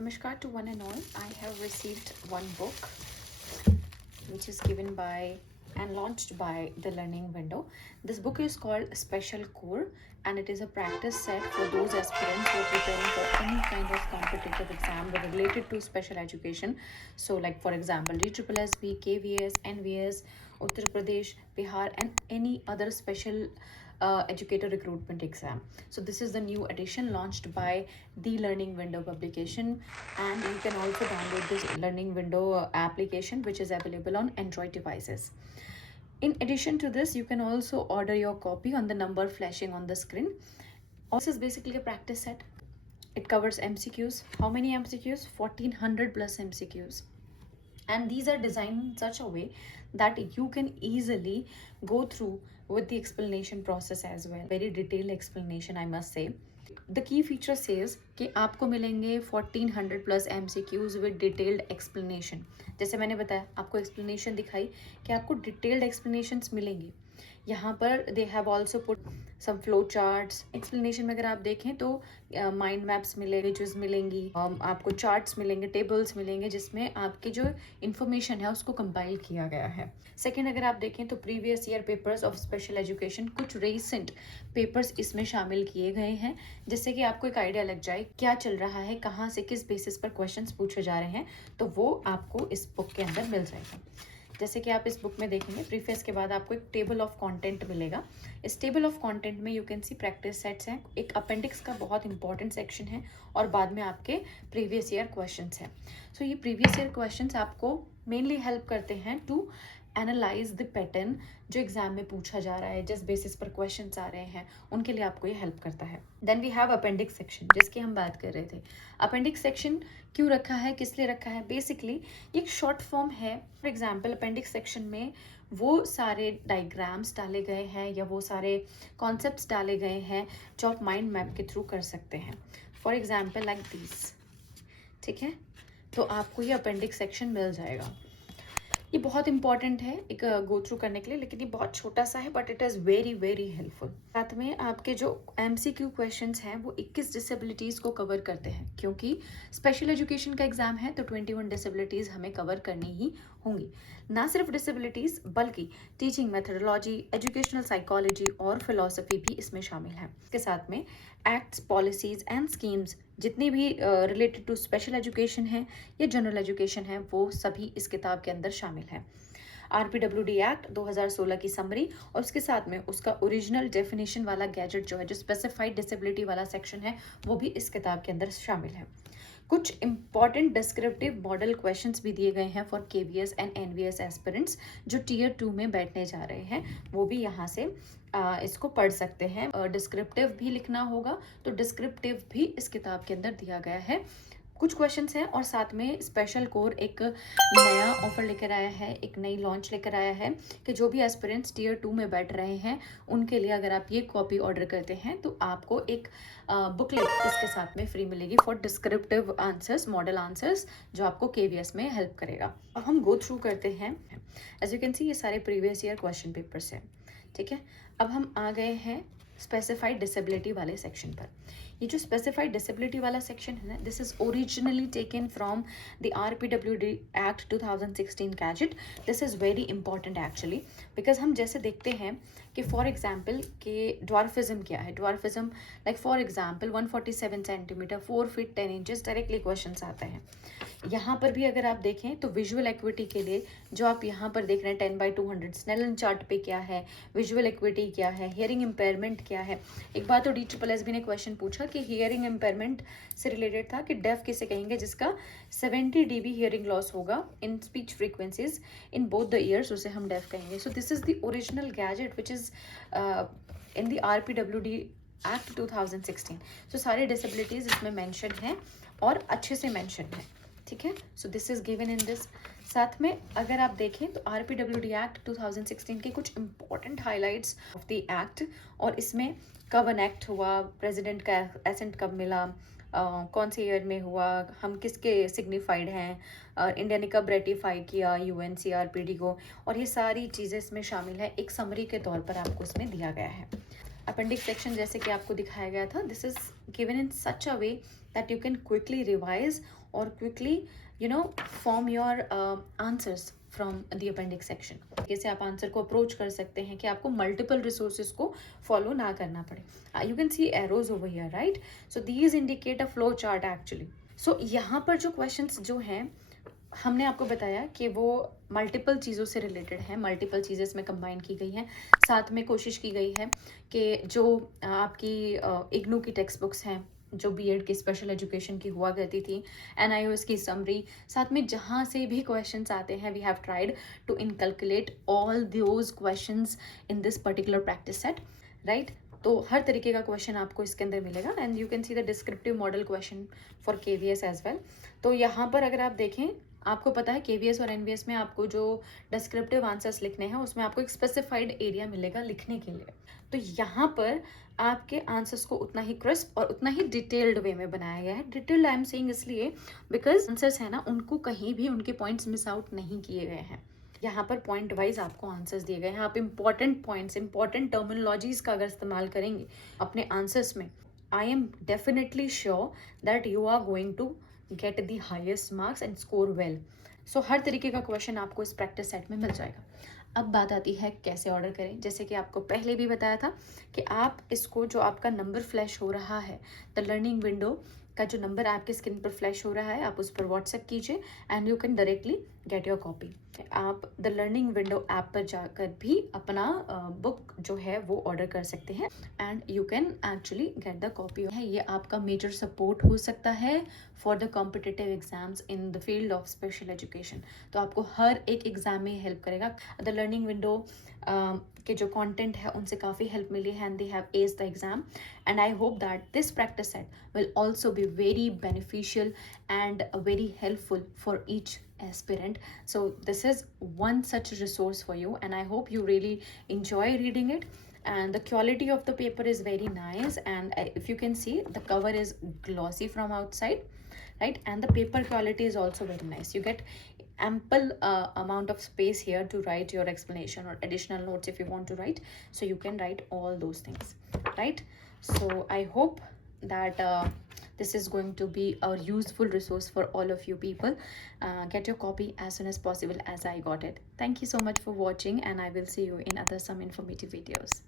Namaskar to one and all. I have received one book which is given by and launched by the Learning Window. This book is called Special Core and it is a practice set for those aspirants who are preparing for any kind of competitive exam related to special education. So like for example, DSSB, KVS, NVS, Uttar Pradesh, Bihar and any other special educator recruitment exam. So this is the new edition launched by the Learning Window publication, and you can also download this Learning Window application which is available on Android devices. In addition to this, you can also order your copy on the number flashing on the screen. This is basically a practice set. It covers MCQs. How many MCQs? 1400 plus MCQs. And these are designed in such a way that you can easily go through with the explanation process as well. Very detailed explanation, I must say. The key feature says कि आपको मिलेंगे 1400 plus MCQs with detailed explanation. जैसे मैंने बताया, आपको explanation दिखाई कि आपको detailed explanations मिलेंगी. यहाँ पर they have also put some flow charts. explanation में अगर आप देखें तो mind maps मिलेंगे, quizzes मिलेंगी, आपको charts मिलेंगे, tables मिलेंगे जिसमें आपकी जो information है उसको compile किया गया है. सेकेंड, अगर आप देखें तो previous year papers of special education, कुछ रिसेंट पेपर्स इसमें शामिल किए गए हैं जिससे कि आपको एक आइडिया लग जाए क्या चल रहा है, कहाँ से किस बेसिस पर क्वेश्चंस पूछे जा रहे हैं, तो वो आपको इस बुक के अंदर मिल जाएगा. जैसे कि आप इस बुक में देखेंगे, प्रीफेस के बाद आपको एक टेबल ऑफ कंटेंट मिलेगा. इस टेबल ऑफ कंटेंट में you can C practice sets हैं, एक अपेंडिक्स का बहुत इंपॉर्टेंट सेक्शन है और बाद में आपके प्रीवियस ईयर क्वेश्चंस हैं. सो ये प्रीवियस ईयर क्वेश्चंस आपको मेनली हेल्प करते हैं टू एनालाइज द पैटर्न जो एग्जाम में पूछा जा रहा है, जिस बेसिस पर क्वेश्चंस आ रहे हैं उनके लिए आपको ये हेल्प करता है. Then we have appendix section जिसकी हम बात कर रहे थे. अपेंडिक्स सेक्शन क्यों रखा है, किस लिए रखा है? बेसिकली एक शॉर्ट फॉर्म है. फॉर एग्जाम्पल अपेंडिक्स सेक्शन में वो सारे डायग्राम्स डाले गए हैं या वो सारे कॉन्सेप्ट्स डाले गए हैं जो आप माइंड मैप के थ्रू कर सकते हैं. फॉर एग्जाम्पल लाइक दिस, ठीक है, तो आपको ये अपेंडिक्स सेक्शन मिल जाएगा. ये बहुत इंपॉर्टेंट है एक गो थ्रू करने के लिए, लेकिन ये बहुत छोटा सा है but it is very very helpful. साथ में आपके जो MCQ क्वेश्चंस हैं वो 21 डिसेबिलिटीज़ को कवर करते हैं, क्योंकि स्पेशल एजुकेशन का एग्जाम है तो 21 डिसेबिलिटीज़ हमें कवर करनी ही होंगी. ना सिर्फ डिसेबिलिटीज़ बल्कि टीचिंग मेथडोलॉजी, एजुकेशनल साइकोलॉजी और फिलॉसफी भी इसमें शामिल है. इसके साथ में एक्ट्स, पॉलिसीज़ एंड स्कीम्स जितनी भी रिलेटेड टू स्पेशल एजुकेशन है या जनरल एजुकेशन है वो सभी इस किताब के अंदर शामिल है. RPWD एक्ट 2016 की समरी और उसके साथ में उसका ओरिजिनल डेफिनेशन वाला गैजेट जो है, जो स्पेसिफाइड डिसेबिलिटी वाला सेक्शन है, वो भी इस किताब के अंदर शामिल है. कुछ इंपॉर्टेंट डिस्क्रिप्टिव मॉडल क्वेश्चंस भी दिए गए हैं for KVS and NVS aspirants जो Tier 2 में बैठने जा रहे हैं, वो भी यहाँ से इसको पढ़ सकते हैं. डिस्क्रिप्टिव भी लिखना होगा तो डिस्क्रिप्टिव भी इस किताब के अंदर दिया गया है. कुछ क्वेश्चंस हैं और साथ में स्पेशल कोर एक नया ऑफर लेकर आया है, एक नई लॉन्च लेकर आया है कि जो भी एस्पिरेंट्स Tier 2 में बैठ रहे हैं उनके लिए अगर आप ये कॉपी ऑर्डर करते हैं तो आपको एक बुकलेट इसके साथ में फ्री मिलेगी for descriptive answers, model answers, जो आपको KVS में हेल्प करेगा. अब हम गो थ्रू करते हैं. एज यू कैन सी ये सारे प्रीवियस ईयर क्वेश्चन पेपर्स हैं, ठीक है. अब हम आ गए हैं स्पेसिफाइड डिसेबिलिटी वाले सेक्शन पर. ये जो स्पेसिफाइड डिसेबिलिटी वाला सेक्शन है ना, this is originally taken from the RPWD act 2016 gadget. This is very important actually, because हम जैसे देखते हैं कि फॉर एग्जाम्पल कि ड्वार्फिज्म क्या है. Dwarfism like for example 147 centimetre 4 feet 10 inches directly question आते हैं. यहाँ पर भी अगर आप देखें तो विजुअल एक्विटी के लिए जो आप यहाँ पर देख रहे हैं 10/200 स्नेलन चार्ट पे क्या है, विजुअल एक्विटी क्या है, हियरिंग इम्पेयरमेंट क्या है. एक बार तो DSSB ने क्वेश्चन पूछा कि हियरिंग इम्पेयरमेंट से रिलेटेड था कि डेफ किसे कहेंगे जिसका 70 dB हियरिंग लॉस होगा in speech frequencies in both the years, उसे हम डेफ कहेंगे. So this is the original gadget which is in the RPWD act 2016. सो सारी डिसेबिलिटीज इसमें मेंशन हैं और अच्छे से मेंशन है, ठीक है. So this is given in this. साथ में अगर आप देखें तो RPWD एक्ट 2016 के कुछ important highlights of the act, और इसमें कब एनेक्ट हुआ, प्रेसिडेंट का एसेंट कब मिला, कौन से ईयर में हुआ, हम किसके सिग्निफाइड हैं, इंडिया ने कब रेटिफाई किया UNCRPD को, और ये सारी चीज़ें इसमें शामिल है. एक समरी के तौर पर आपको इसमें दिया गया है. अपेंडिक्स सेक्शन जैसे कि आपको दिखाया गया था, this is given in such a way that you can quickly revise और quickly form your answers from the appendix section. कैसे आप आंसर को अप्रोच कर सकते हैं कि आपको मल्टीपल रिसोर्सेज को फॉलो ना करना पड़े। You can see arrows over here, right? So these indicate a flow chart actually. So यहाँ पर जो क्वेश्चंस जो हैं, हमने आपको बताया कि वो मल्टीपल चीज़ों से रिलेटेड है, मल्टीपल चीज़ें इसमें कंबाइन की गई हैं। साथ में कोशिश की गई है कि जो आपकी इग्नू की टेक्स्ट बुक्स हैं, जो बीएड की स्पेशल एजुकेशन की हुआ करती थी, एनआईओएस की समरी, साथ में जहाँ से भी क्वेश्चंस आते हैं, we have tried to inculcate all those questions in this particular practice set, right? तो हर तरीके का क्वेश्चन आपको इसके अंदर मिलेगा and you can see the descriptive model question for KVS as well. तो यहाँ पर अगर आप देखें, आपको पता है केवीएस और एनवीएस में आपको जो डिस्क्रिप्टिव आंसर्स लिखने हैं उसमें आपको एक स्पेसिफाइड एरिया मिलेगा लिखने के लिए। तो यहाँ पर आपके आंसर्स को उतना ही क्रिस्प और उतना ही डिटेल्ड वे में बनाया गया है। डिटेल्ड आई एम सेइंग इसलिए बिकॉज आंसर्स है ना, उनको कहीं भी उनके पॉइंट्स मिस आउट नहीं किए गए हैं। यहाँ पर पॉइंट वाइज आपको आंसर्स दिए गए हैं। आप इंपॉर्टेंट पॉइंट्स, इंपॉर्टेंट टर्मिनोलॉजीज का अगर इस्तेमाल करेंगे अपने आंसर्स में, I am definitely sure that you are going to get the highest marks and score well. So हर तरीके का क्वेश्चन आपको इस प्रैक्टिस सेट में मिल जाएगा। अब बात आती है कैसे ऑर्डर करें। जैसे कि आपको पहले भी बताया था कि आप इसको, जो आपका नंबर फ्लैश हो रहा है, द लर्निंग विंडो का जो नंबर आपके स्क्रीन पर फ्लैश हो रहा है, आप उस पर व्हाट्सएप कीजिए and you can directly get your copy. आप द लर्निंग विंडो ऐप पर जाकर भी अपना बुक जो है वो ऑर्डर कर सकते हैं and you can actually get the copy. ये आपका मेजर सपोर्ट हो सकता है for the competitive exams in the field of special education. तो आपको हर एक एग्जाम में हेल्प करेगा। द लर्निंग विंडो के जो कंटेंट है उनसे काफ़ी हेल्प मिली है and they have aced the exam, and I hope that this practice set will also be very beneficial and very helpful for each aspirant. So this is one such resource for you and I hope you really enjoy reading it. And the quality of the paper is very nice, and if you can see, the cover is glossy from outside, right? And the paper quality is also very nice. You get ample amount of space here to write your explanation or additional notes if you want to write, so you can write all those things, right? So I hope that this is going to be a useful resource for all of you people. Get your copy as soon as possible as I got it. Thank you so much for watching and I will see you in other some informative videos.